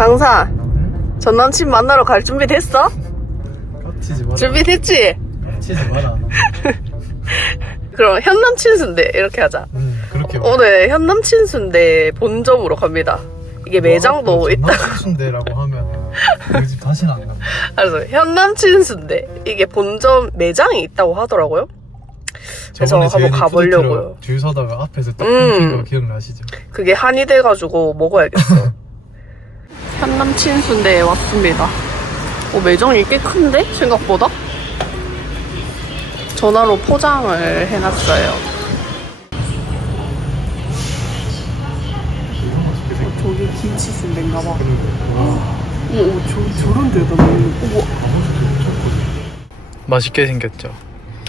강사, 전 남친 만나러 갈 준비 됐어? 깝치지 마라. 준비 됐지? 깝치지 마라. 그럼 현 남친 순대 이렇게 하자. 음, 그렇게. 오늘 현 남친 순대 본점으로 갑니다. 이게 매장도 있다. 순대라고 하면 우리 집 다시는 안 간다. 그래서 현 남친 순대 이게 본점 매장이 있다고 하더라고요. 그래서 저번에 한번 가보려고요. 푸드트럭 줄 서다가 앞에서 딱 음. 끊긴 거 기억나시죠? 그게 한이 돼가지고 먹어야겠어. 현 남친 순대에 왔습니다. 어, 매장이 꽤 큰데? 생각보다? 전화로 포장을 해놨어요. 저기 김치 순대인가 봐. 오, 오 저, 저런 데다 넣는 우와. 맛있게 생겼죠.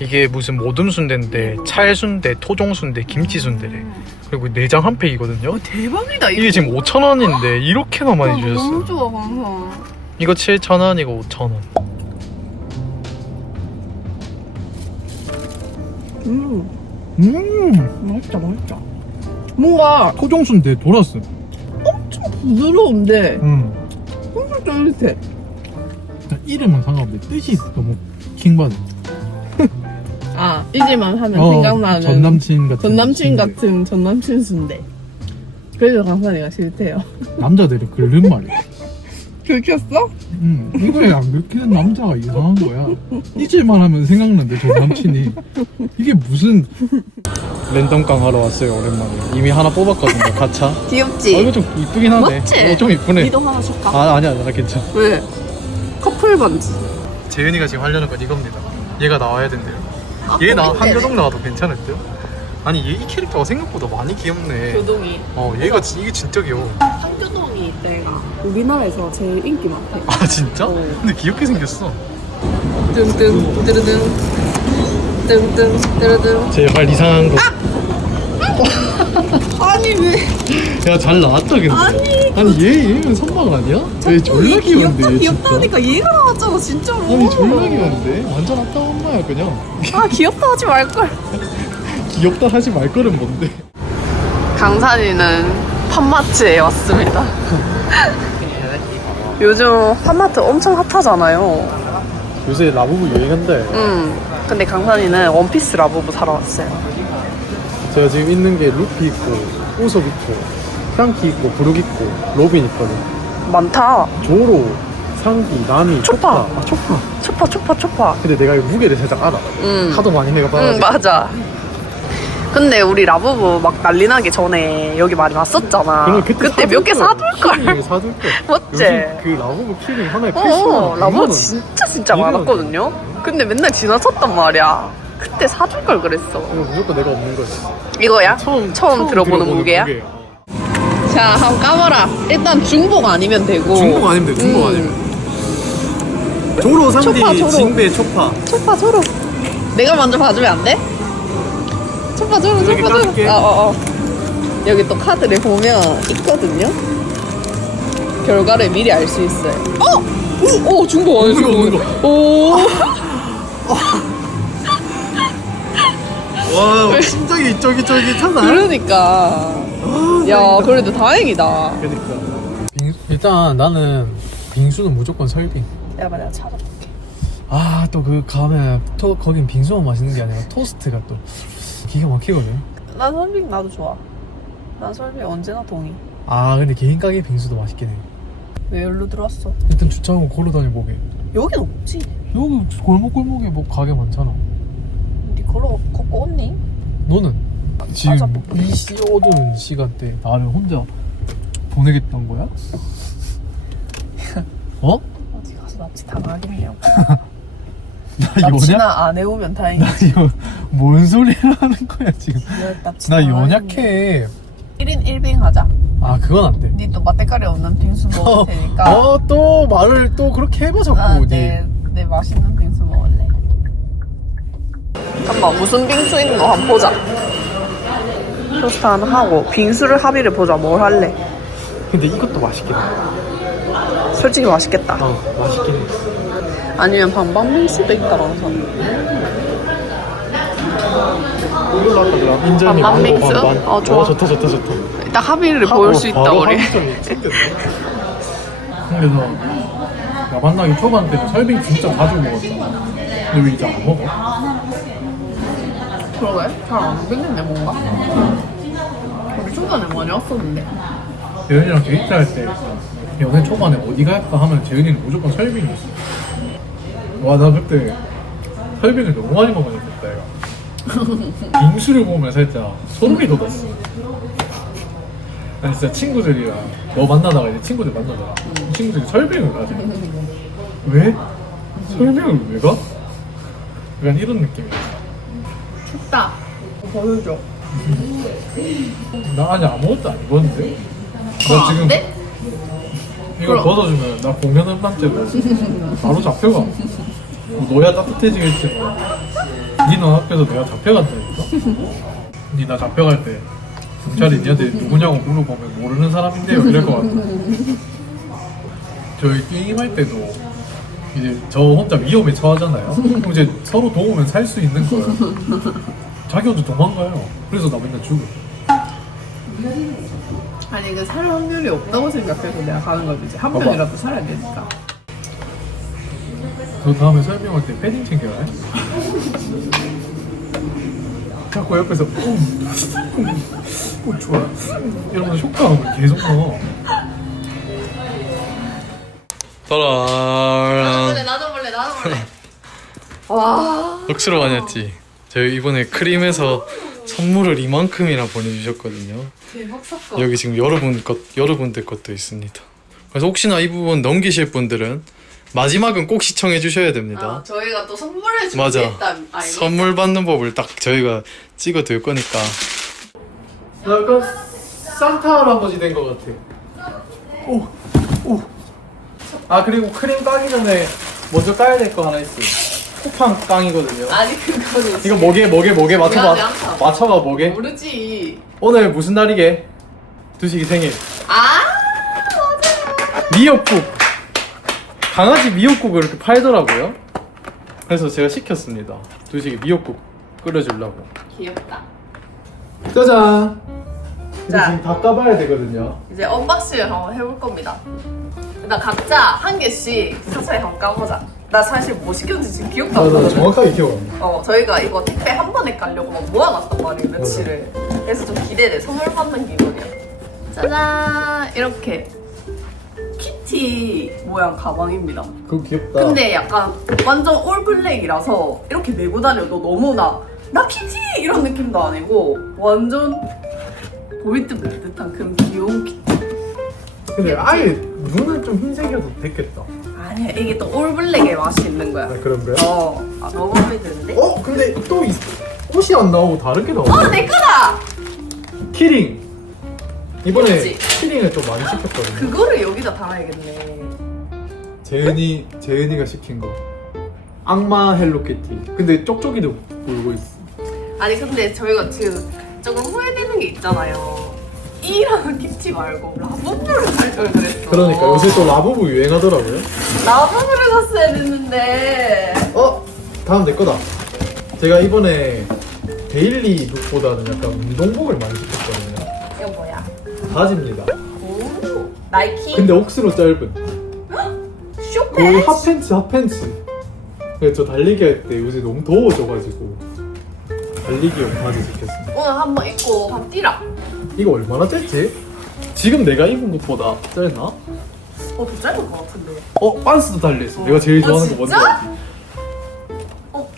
이게 무슨 모듬 순대인데 찰 순대, 토종 순대, 김치 순대래. 그리고 내장 한 팩이거든요. 대박이다, 이거. 이게 지금 5천 원인데 이렇게나 많이 너무 주셨어. 좋아, 강사. 이거 7천 원, 이거 5천 원. 음, 음, 맛있다, 맛있다. 뭔가 토종 순대 돌았어. 부드러운데 음. 엄청 쫄깃해. 이름은 상관없는데 뜻이 너무 킹받아. 아, 이제만 하면 어, 생각나는 전 남친 같은. 전 남친 순대. 같은 전 남친 순대. 그래서 강산이가 싫대요. 남자들이 긁는 말이야. 들켰어? 음, 이거에 안 긁히는 남자가 이상한 거야. 잊을만 하면 생각나는데 저 남친이 이게 무슨 랜덤 깡 하러 왔어요 오랜만에. 이미 하나 뽑았거든요 가차. 어, 귀엽지? 이거 좀 이쁘긴 하네. 맞지? 어, 좀 이쁘네. 니도 하나 줄까? 아 아니야 나 괜찮아. 왜? 커플 반지. 재윤이가 지금 하려는 건 이겁니다. 얘가 나와야 된대요. 아, 얘나 고민되네. 한교동 나와도 괜찮을 듯. 아니 얘 이 캐릭터가 생각보다 많이 귀엽네. 교동이. 어 얘가 지- 이게 진짜 귀여워. 한교동이 때가 우리나라에서 제일 인기 많대. 아 진짜? 어. 근데 귀엽게 생겼어. 뜬뜬 뜨르든 뜬뜬 뜨르든. 제발 이상한 거. 아니 왜? 야 잘 나왔다 근데. 아니, 아니 얘 얘는 선박 아니야? 얘 졸라 귀여운데 얘 진짜. 귀엽다니까 얘가 나왔잖아 진짜로. 아니 졸라 귀여운데 완전 아따 엄마야 그냥. 아 귀엽다 하지 말걸. 귀엽다 하지 말 거는 뭔데? 강산이는 팜마트에 왔습니다. 요즘 팜마트 엄청 핫하잖아요. 요새 라부부 유행한대. 음. 근데 강산이는 원피스 라부부 사러 왔어요. 제가 지금 있는 게 루피 있고 우섭 있고 프랑키 있고 브룩 있고 로빈 있거든. 많다. 조로, 상기, 나미, 초파. 아 초파. 초파 초파 초파. 근데 내가 이 무게를 살짝 알아. 음. 하도 많이 내가 응 봐가지고. 맞아. 근데 우리 라부부 막 난리 나기 전에 여기 많이 왔었잖아. 그럼 그때 몇 개 사둘 걸. 키링 사둘 걸. 맞지? 요즘 그 라부부 키링 하나에 80만 어, 원. 라부부 100만 원. 진짜 진짜 100만 원. 많았거든요. 근데 맨날 지나쳤단 말이야. 그때 사줄 걸 그랬어. 이거 무조건 내가 없는 거지. 이거야? 처음 처음 들어보는 무게야? 자, 한번 까봐라. 일단 중복 아니면 되고. 중복 아니면 돼. 중복 음. 아니면. 조로 초파, 조로. 징배 초파. 초파 조로. 내가 먼저 봐주면 안 돼? 초파 여기 초파 조로. 까줄게. 아, 어, 어. 여기 또 카드를 보면 있거든요. 결과를 미리 알 수 있어요. 어! 오, 오 중복 없는 거, 중복. 오. 와 심장이 쫄깃쫄깃하다. 그러니까. 야, 그래도 다행이다. 그러니까. 일단 나는 빙수는 무조건 설빙. 내가 내가 찾아볼게. 아 또 그 가면 토 거긴 빙수만 맛있는 게 아니라 토스트가 또 기가 막히거든. 난 설빙 나도 좋아. 난 설빙 언제나 동의. 아 근데 개인 가게 빙수도 맛있긴 해. 왜 여기로 들어왔어? 일단 주차하고 걸어 다녀 보게. 여긴 없지. 여기 골목골목에 뭐 가게 많잖아. 니 걸어 걷고 왔니? 너는 지금 맞아. 뭐이 씨 어두운 시간대 나를 혼자 보내겠다는 거야? 어? 어디 가서 납치 당하겠냐고. 나 요냐? 납치나 안 해오면 나 다행이지. 이거 뭔 소리를 하는 거야 지금? 납치 나 당하겠냐. 연약해. 1인 1빙 하자. 아 그건 안 돼. 니또 맛대가리 없는 빙수 먹을 테니까. 어 또 말을 또 그렇게 해봐 자꾸 아, 니. 내, 내 맛있는 빙수 먹을래. 잠깐만 무슨 빙수 있노 한번 보자. 토스트 하나 하고 빙수를 합의를 보자. 뭘 할래? 근데 이것도 맛있긴 해. 솔직히 맛있겠다. 어 맛있긴 해. 아니면 방방 빙수도 있다면서. 이걸로 할까 그럼? 인절미 반반 망고 믹스? 반반. 어, 좋아. 좋다 좋다 좋다. 일단 합의를 보일 수 있다 우리. 그래서 나 만나기 초반 때는 설빙 진짜 자주 먹었잖아. 근데 왜 이제 안 먹어? 그러게? 잘안 먹겠는데 뭔가? 우리 초반에 많이 왔었는데 재현이랑 데이트 할 때 연애 초반에 어디 갈까 하면 재현이는 무조건 설빙이었어. 와 나 그때 설빙을 너무 많이 먹었는데 내가 빙수를 보면 살짝 소름이 돋았어. 난 진짜 친구들이랑 너 만나다가 이제 친구들 만나다가 친구들이 설빙을 가지. 왜? 설빙을 왜 가? 약간 이런 느낌이야. 보여줘 나 아니 아무것도 안 입었는데? 나 지금 네? 이거 그럼. 벗어주면 나 공연 음란죄로 바로 잡혀가. 뭐 너야 따뜻해지겠지만 니는 앞에서 내가 잡혀간다니까? 니 나 잡혀갈 때 경찰이 니한테 누구냐고 물어보면 모르는 사람인데요 이럴 것 같아. 저희 게임할 때도 이제 저 혼자 위험에 처하잖아요. 그럼 이제 서로 도우면 살 수 있는 거예요. 자기 혼자 도망가요. 그래서 나 맨날 죽어. 아니 그살 확률이 없다고 생각해서 내가 가는 거지 이제 한 봐봐. 명이라도 살아야 되니까 저 다음에 설명할 때 패딩 챙겨라. 자꾸 옆에서 음, 음, 음, 좋아. 이러면서 효과음을 계속 넣어. 따라 나도 볼래 나도 볼래 와 억수로 많이 했지 저희 이번에 크림에서 선물을 이만큼이나 보내주셨거든요 대박 사건 여기 지금 여러분 것 여러분들 것도 있습니다 그래서 혹시나 이 부분 넘기실 분들은 마지막은 꼭 시청해 주셔야 됩니다 아, 저희가 또 선물을 맞아 준비했다? 선물 받는 법을 딱 저희가 찍어 둘 거니까 나 약간 산타 할아버지 된 것 같아. 오, 오. 아 그리고 크림 까기 전에 먼저 까야 될 거 하나 있어. 쿠팡 깡이거든요. 아니 그거는 이거 뭐게 뭐게 뭐게? 맞춰봐. 맞춰봐 뭐게. 모르지. 오늘 무슨 날이게? 두식이 생일. 아 미역국. 강아지 미역국을 이렇게 팔더라고요. 그래서 제가 시켰습니다. 두식이 미역국 끓여주려고. 귀엽다. 짜잔. 자. 지금 다 까봐야 되거든요. 이제 언박싱을 한번 해볼 겁니다 일단 각자 한 개씩 사차에 한번 까보자 나 사실 뭐 시켰는지 지금 기억도 안 나거든 정확하게 기억 어, 저희가 이거 택배 한 번에 깔려고 막 모아놨단 말이에요, 며칠을. 그래서 좀 기대돼. 선물 받는 기분이야. 짜잔! 이렇게. 키티 모양 가방입니다. 그거 귀엽다 근데 약간 완전 올블랙이라서 이렇게 메고 다녀도 너무나 나 키티! 이런 느낌도 아니고 완전 보일 듯말 듯한 그런 귀여운 키티. 근데 아예 눈은 좀 흰색이어도 됐겠다 아니야, 이게 또 올블랙의 맛이 있는 거야. 그런 거야? 어, 아, 너무 마음에 드는데? 어? 근데 또 있... 꽃이 안 나오고 다른 게 어, 나오네 내 거다! 키링 이번에 그치? 키링을 좀 많이 시켰거든요 그거를 여기다 달아야겠네. 재은이 재은이가 시킨 거 악마 헬로키티 근데 쪽쪽이도 울고 있어 아니 근데 저희가 지금 조금 후회되는 게 있잖아요. 이라는 키티 말고 라부부를 살 걸 그랬어. 그러니까 요새 또 라부부 유행하더라고요 라부부를 샀어야 됐는데. 어? 다음 내 거다 제가 이번에 데일리 룩보다는 약간 운동복을 많이 시켰거든요 이거 뭐야? 바지입니다 오 나이키 근데 억수로 짧은 쇼페. 거의 핫팬츠 핫팬츠 저 달리기 할 때 요새 너무 더워져가지고 달리기용 바지 시켰습니다 오늘 한번 입고 한 뛰라. 이거 얼마나 짧지? 지금 내가 입은 것보다 짧나? 어 더 짧은 것 같은데. 어? 반스도 달려있어 내가 제일 어, 좋아하는 거 진짜? 뭔지 알지? 어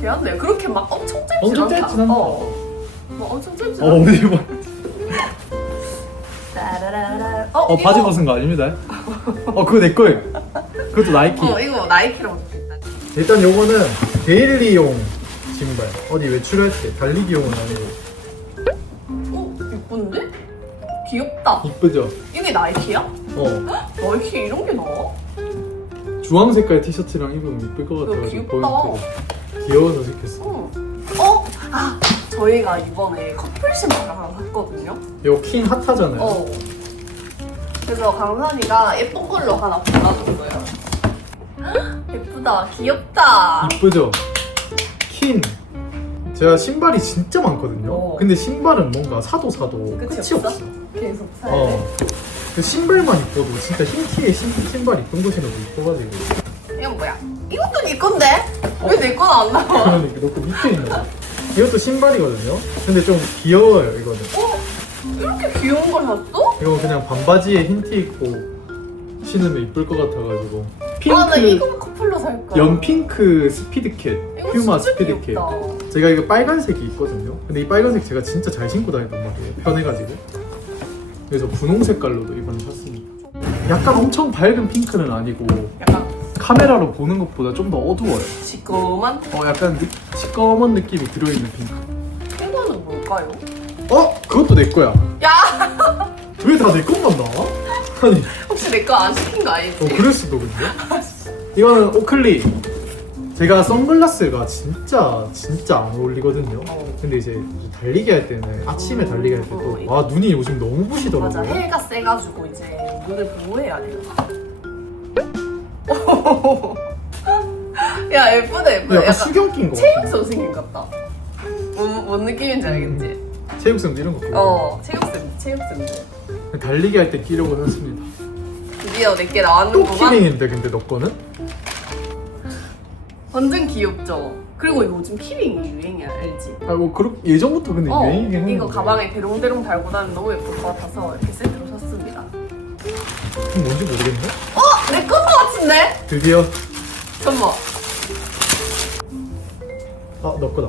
미안해. 그렇게 막 엄청 짧진 엄청 않다. 짧진 않다 어. 뭐 엄청 짧진 어 않다. 어디 봐 따라라라. 어, 어 이거- 바지 벗은 거 아닙니다 어 그거 내 거예요 그것도 나이키 어 이거 나이키라고 적혀있다. 일단 요거는 데일리용 신발 어디 외출할 때 달리기용은 아니고 어 예쁜데? 귀엽다. 이쁘죠? 이게 나이키야? 어 나이키 이런 게 나와? 주황 색깔 티셔츠랑 입으면 이쁠 것 같아가지고 귀엽다. 귀여워서 시켰어 어. 어? 아 저희가 이번에 커플 신발을 하나 샀거든요. 이거 킹 핫하잖아요 어. 그래서 강산이가 예쁜 걸로 하나 골라줬어요. 헉, 예쁘다. 귀엽다. 이쁘죠? 킨 제가 신발이 진짜 많거든요 어. 근데 신발은 뭔가 사도 사도 끝이 끝이, 없어? 없어 계속 사야 돼. 어 그 신발만 입고도 진짜 흰 티에 신, 신발 입던 곳이 너무 이뻐가지고 이건 뭐야? 이것도 네 건데? 왜 내 건 안 나와? 그러니까 놓고 밑에 있는 거 이것도 신발이거든요 근데 좀 귀여워요 이거는 어? 이렇게 귀여운 걸 샀어? 이거 그냥 반바지에 흰 티 입고 신으면 이쁠 것 같아가지고 아, 나 이거 커플로 살 거야. 연핑크 스피드캣 이거 퓨마 진짜 스피드캣 귀엽다. 제가 이거 빨간색이 있거든요 근데 이 빨간색 제가 진짜 잘 신고 다니단 말이에요 편해가지고 그래서 분홍 색깔로도 이번에 샀습니다 약간 엄청 밝은 핑크는 아니고 약간 카메라로 보는 것보다 좀 더 어두워요 시꺼먼? 어 약간 느, 시꺼먼 느낌이 들어있는 핑크 이거는 뭘까요? 어? 그것도 내 거야 야! 왜 다 내 것만 나와? 아니 혹시 내 거 안 시킨 거 아니지? 어 그럴 수도 근데 이거는 오클리. 제가 선글라스가 진짜 진짜 안 어울리거든요. 어. 근데 이제 달리기 할 때는 아침에 달리기 할 어, 때도 와 눈이 요즘 너무 부시더라고요. 맞아. 해가 세가지고 이제 눈을 보호해야 돼요 야 예쁘다 예쁘다. 약간 약간 수경 낀 거 체육 같아 선생님 같다. 뭔, 뭔 느낌인지 알겠지? 체육생도 이런 거 끼고. 어 체육쌤 체육쌤들 달리기 할 때 끼려고 샀습니다. 드디어 내게 또 나왔는구만. 키링인데 근데 너 거는? 완전 귀엽죠? 그리고 요즘 키링이 유행이야 알지? 아뭐 그렇 예전부터 근데 어 유행이긴 했는데 이거 가방에 대롱대롱 달고 다니면 너무 예쁠 것 같아서 이렇게 세트로 샀습니다 그럼 뭔지 모르겠네 어? 내 것도 같은데? 드디어 잠깐만 아너 거다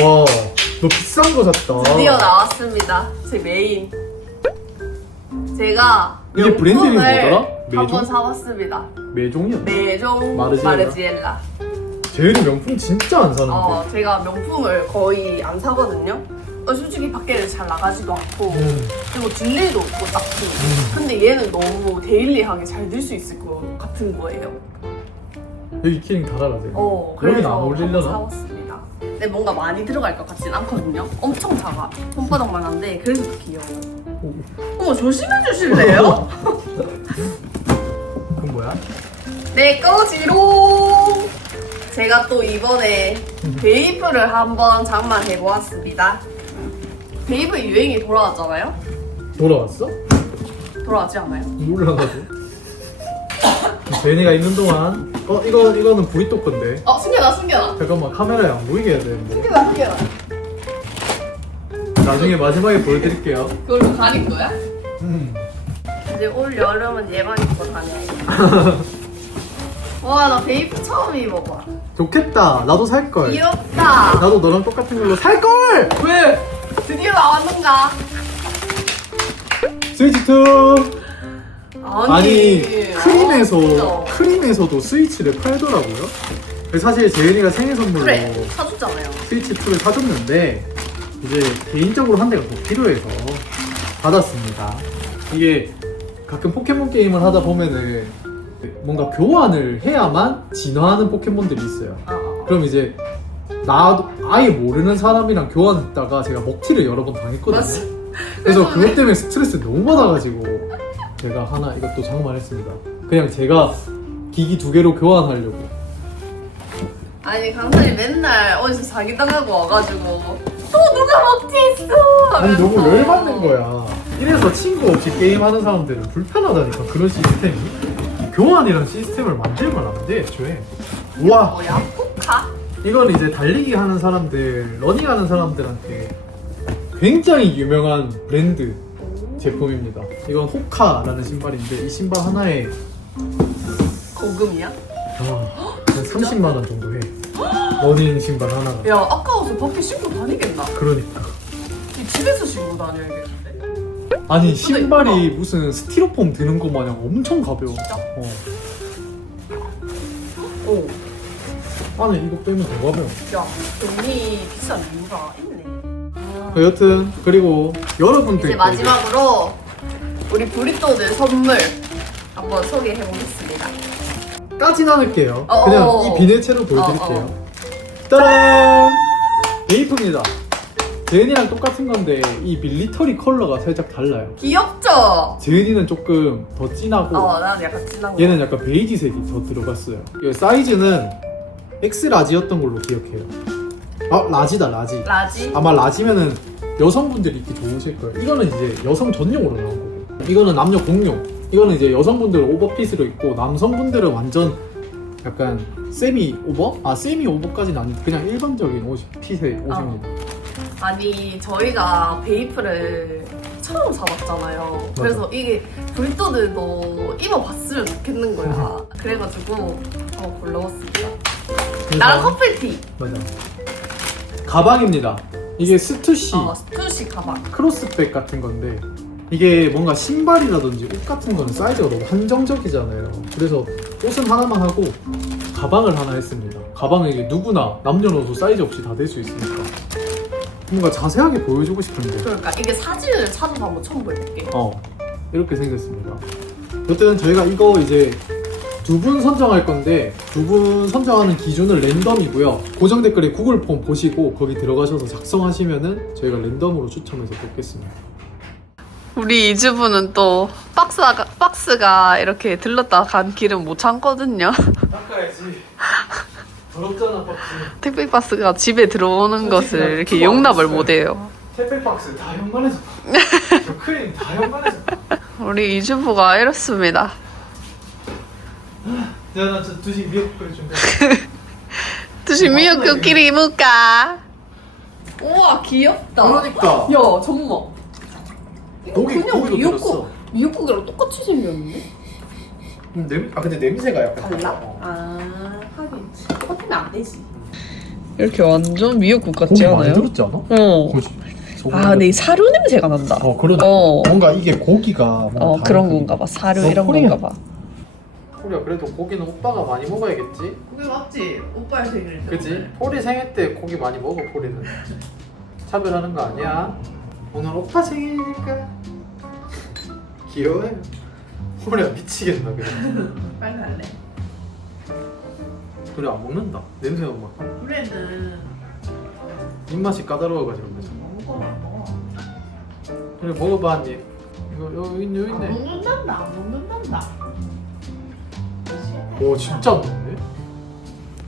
와너 비싼 거 샀다 드디어 나왔습니다. 제 메인. 제가 이게 브랜드 이름이 뭐더라? 한번 메종? 사봤습니다. 매종이었나? 메종 마르지엘라? 마르지엘라. 제일이 명품 진짜 안 사는데 어, 제가 명품을 거의 안 사거든요. 어, 솔직히 밖에를 잘 나가지도 않고 음. 그리고 딜레이도 없고 딱히. 근데 얘는 너무 데일리하게 잘 들 수 있을 것 같은 거예요. 여기 키링 달아라세요 어, 여긴 그래서 안 한번 어울리려나? 사봤습니다. 근데 뭔가 많이 들어갈 것 같진 않거든요. 엄청 작아. 손바닥만 한데 그래서 더 귀여워. 어머 조심해 주실래요? 그건 뭐야? 내 거지롱. 제가 또 이번에 베이프를 한번 장만해 보았습니다. 베이프 유행이 돌아왔잖아요? 돌아왔어? 돌아왔지 않아요? 몰라가지고 제니가 있는 동안 어 이거 이거는 브이또 건데 어 숨겨놔 숨겨놔 잠깐만 카메라에 안 보이게 해야 되는데 숨겨놔 숨겨놔. 나중에 마지막에 보여드릴게요 그걸로 가릴 거야? 음. 이제 올 여름은 얘만 입고 다녀야겠다. 와나 베이프 처음 입어봐. 좋겠다 나도 살걸 귀엽다. 나도 너랑 똑같은 걸로 살걸 왜? 드디어 나왔는가? 스위치 2 아니, 아니 크림에서 아, 진짜. 크림에서도 스위치를 팔더라고요 그래서 사실 재은이가 생일 선물로 그래 사줬잖아요. 스위치 2를 사줬는데 이제 개인적으로 한 대가 더 필요해서 받았습니다. 이게 가끔 포켓몬 게임을 하다 보면은 뭔가 교환을 해야만 진화하는 포켓몬들이 있어요. 아, 아. 그럼 이제 나도 아예 모르는 사람이랑 교환했다가 제가 먹튀를 여러 번 당했거든요. 맞아. 그래서 그것 때문에 스트레스 너무 받아가지고 제가 하나 이것도 장만했습니다. 그냥 제가 기기 두 개로 교환하려고. 아니 강산이 맨날 어디서 사기당하고 와가지고 또 누가 먹튀했어 아니. 너무 열받는 거야. 이래서 친구 없이 게임하는 사람들은 불편하다니까 그런 시스템이. 교환이란 시스템을 만들면 안 돼, 애초에. 우와, 뭐야? 코카? 이건 이제 달리기 하는 사람들, 러닝 하는 사람들한테 굉장히 유명한 브랜드 제품입니다. 이건 호카라는 신발인데 이 신발 하나에 고금이야? 아, 한 30만 원 정도 해. 러닝 신발 하나가. 야 아까워서 밖에 신고 다니겠나? 그러니까. 이 집에서 신고 다녀야겠는데 아니 신발이 예쁘다. 무슨 스티로폼 드는 것 마냥 엄청 가벼워. 진짜? 어. 오. 안에 이거 빼면 더 가벼워. 야 돈이 비싼 이유가 있네 아. 여튼 그리고 여러분들 이제 마지막으로 우리 브리또들 선물 한번 소개해 보겠습니다 까진 않을게요. 어, 그냥 어, 어. 이 비네체로 보여드릴게요. 어, 따란! 베이프입니다. 제은이랑 똑같은 건데 이 밀리터리 컬러가 살짝 달라요. 귀엽죠? 제은이는 조금 더 진하고 어 나는 약간 진한 거 얘는 약간 베이지색이 더 들어갔어요. 이 사이즈는 X 라지였던 걸로 기억해요. 아 라지다 라지. 라지? 아마 라지면은 여성분들이 입기 좋으실 거예요. 이거는 이제 여성 전용으로 나온 거고. 이거는 남녀 공용. 이거는 이제 여성분들은 오버핏으로 입고 남성분들은 완전 약간 세미 오버? 아 세미 오버까지는 아닌데 그냥 일반적인 옷 핏의 옷입니다. 아니 저희가 베이프를 처음 사봤잖아요. 그래서 이게 브리또들도 입어봤으면 좋겠는 거야. 그래가지고 한번 골라봤습니다. 그래서- 나랑 커플티. 맞아. 가방입니다. 이게 스투시 어, 스투시 가방. 크로스백 같은 건데 이게 뭔가 신발이라든지 옷 같은 거는 사이즈가 너무 한정적이잖아요. 그래서 옷은 하나만 하고 가방을 하나 했습니다. 가방은 이게 누구나 남녀노소 사이즈 없이 다 될 수 있으니까 뭔가 자세하게 보여주고 싶은데 그러니까 이게 사진을 찾아서 한번 처음 볼게. 어 이렇게 생겼습니다. 어쨌든 저희가 이거 이제 두 분 선정할 건데 두 분 선정하는 기준은 랜덤이고요. 고정 댓글에 구글 폼 보시고 거기 들어가셔서 작성하시면은 저희가 랜덤으로 추첨해서 뽑겠습니다. 우리 이주부는 또 박스가, 박스가 이렇게 들렀다 간 길은 못 참거든요. 닦아야지. 더럽잖아 박스. 택배 박스가 집에 들어오는 것을 이렇게 용납을 못해요. 택배 박스 다 연관해서. 저 크림 다 연관해서. 우리 이주부가 이렇습니다. 내가 나저 두시 미역국 좀. 두시 미역국끼리 묵까. 우와 귀엽다. 그러니까. 야 정말. 고기 고기도 들었어. 미역국이랑 똑같이 생겼는데? 음, 냄, 아 근데 냄새가 약간 달라? 어. 아 안 되지. 이렇게 완전 미역국 같지 고기 많이 들었지 않아? 어. 아 근데 이 사료 냄새가 난다. 어 그러다. 어. 뭔가 이게 고기가 뭔가 어 다른 그런 고기. 건가 봐. 사료 너 이런 코리아. 건가 봐. 우리가 그래도 고기는 오빠가 많이 먹어야겠지? 그게 맞지. 오빠의 생일 때. 그치? 포리 생일 때 고기 많이 먹어 포리는 차별하는 거 아니야 오늘 오빠 생일이니까 귀여워요 포리야 미치겠나 그냥 빨리 갈래. 포리 안 먹는다. 냄새 너무 맡아. 그래는 입맛이 까다로워가지고 그죠 먹어 먹어. 그래 먹어봐 한입 이거 여기 있네 여기 있네. 먹는단다. 먹는단다. 오 진짜 안 먹네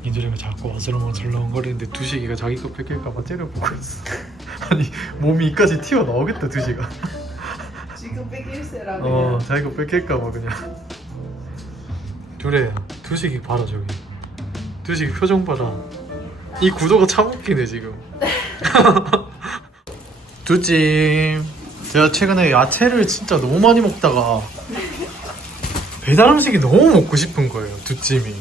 이들이가 자꾸 어슬렁어슬렁거리는데 두식이가 자기 거 뺏길까봐 째려보고 있어. 아니 몸이 이까지 튀어나오겠다 두식아. 지금 뺏길세라 어 자기 거 뺏길까봐 그냥. 두레야 두식이 봐라 저기 두식이 표정 봐라. 이 구도가 참 웃기네 지금. 두찜 제가 최근에 야채를 진짜 너무 많이 먹다가 배달 음식이 너무 먹고 싶은 거예요 두찜이.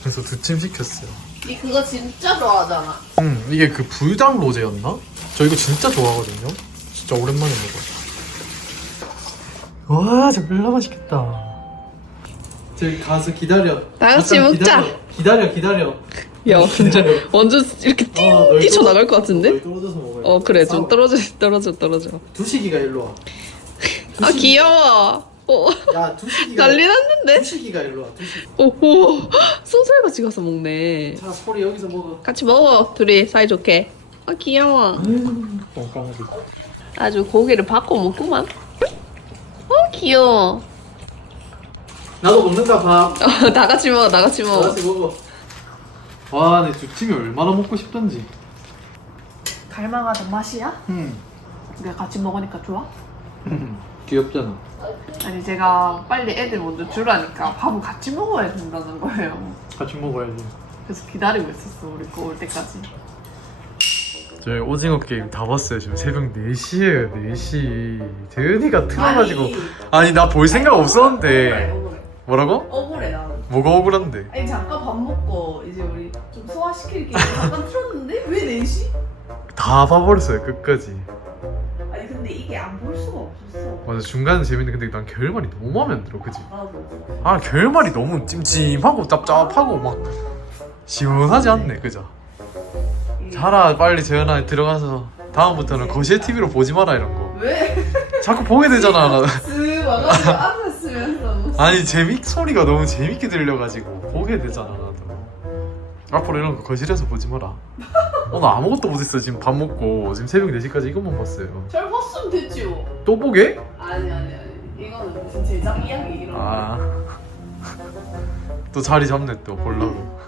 그래서 두찜 시켰어요. 니 그거 진짜 좋아하잖아. 음 이게 그 불닭 로제였나? 저 이거 진짜 좋아하거든요. 진짜 오랜만에 먹어요. 와 졸라 맛있겠다. 저기 가서 기다려. 다 같이 잠깐 먹자. 기다려 기다려 기다려 야 완전 완전 이렇게 뛰, 어, 널 뛰쳐 나갈 것 같은데? 널 떨어져서 먹어야 어 그래 좀. 떨어져 떨어져 떨어져. 두식이가 일로 와아 귀여워. 어 야 두식이가 난리 났는데. 두식이가 일로 와 두식 오호 소설 같이 가서 먹네. 자 소리 여기서 먹어 같이 먹어 둘이 사이 좋게. 아 귀여워. 뻥깡하게 아주 고기를 받고 먹구만. 어 귀여워. 나도 먹는다 밥 어, 다 같이 먹어 다 같이 다 먹어. 같이 먹어 와내 두찜이 얼마나 먹고 싶던지 갈망하던 맛이야? 음. 내가 같이 먹으니까 좋아? 귀엽잖아 아니 제가 빨리 애들 먼저 주라니까 밥은 같이 먹어야 된다는 거예요. 같이 먹어야지 그래서 기다리고 있었어 우리 거올 때까지. 저희 오징어 게임 다 봤어요 지금 새벽 4시에요 4시 재은이가 틀어가지고 아니 나 볼 생각 없었는데. 뭐라고? 억울해 나는. 뭐가 억울한데 아니 잠깐 밥 먹고 이제 우리 좀 소화시킬 게 잠깐 틀었는데 왜 4시? 다 봐버렸어요 끝까지 아니 근데 이게 안 볼 수가 없었어. 맞아 중간은 재밌는데 근데 난 결말이 너무 마음에 안 들어 그지? 나도. 아 결말이 너무 찜찜하고 짭짭하고 막 시원하지 않네 그죠? 자라 빨리 재현아 들어가서 다음부터는 거실 TV로 보지 마라 이런 거 왜? 자꾸 보게 되잖아 나. 쓱 와가지고. 아니 재밌 소리가 너무 재밌게 들려가지고 보게 되잖아 나도 앞으로 이런 거 거실에서 보지 마라 오늘 아무것도 못했어 지금 밥 먹고 지금 새벽 4시까지 이것만 봤어요 잘 봤으면 됐지 뭐. 또 보게? 아니 아니 아니. 이거는 무슨 제작 이야기 이런 거. 아또 자리 잡네 또 보려고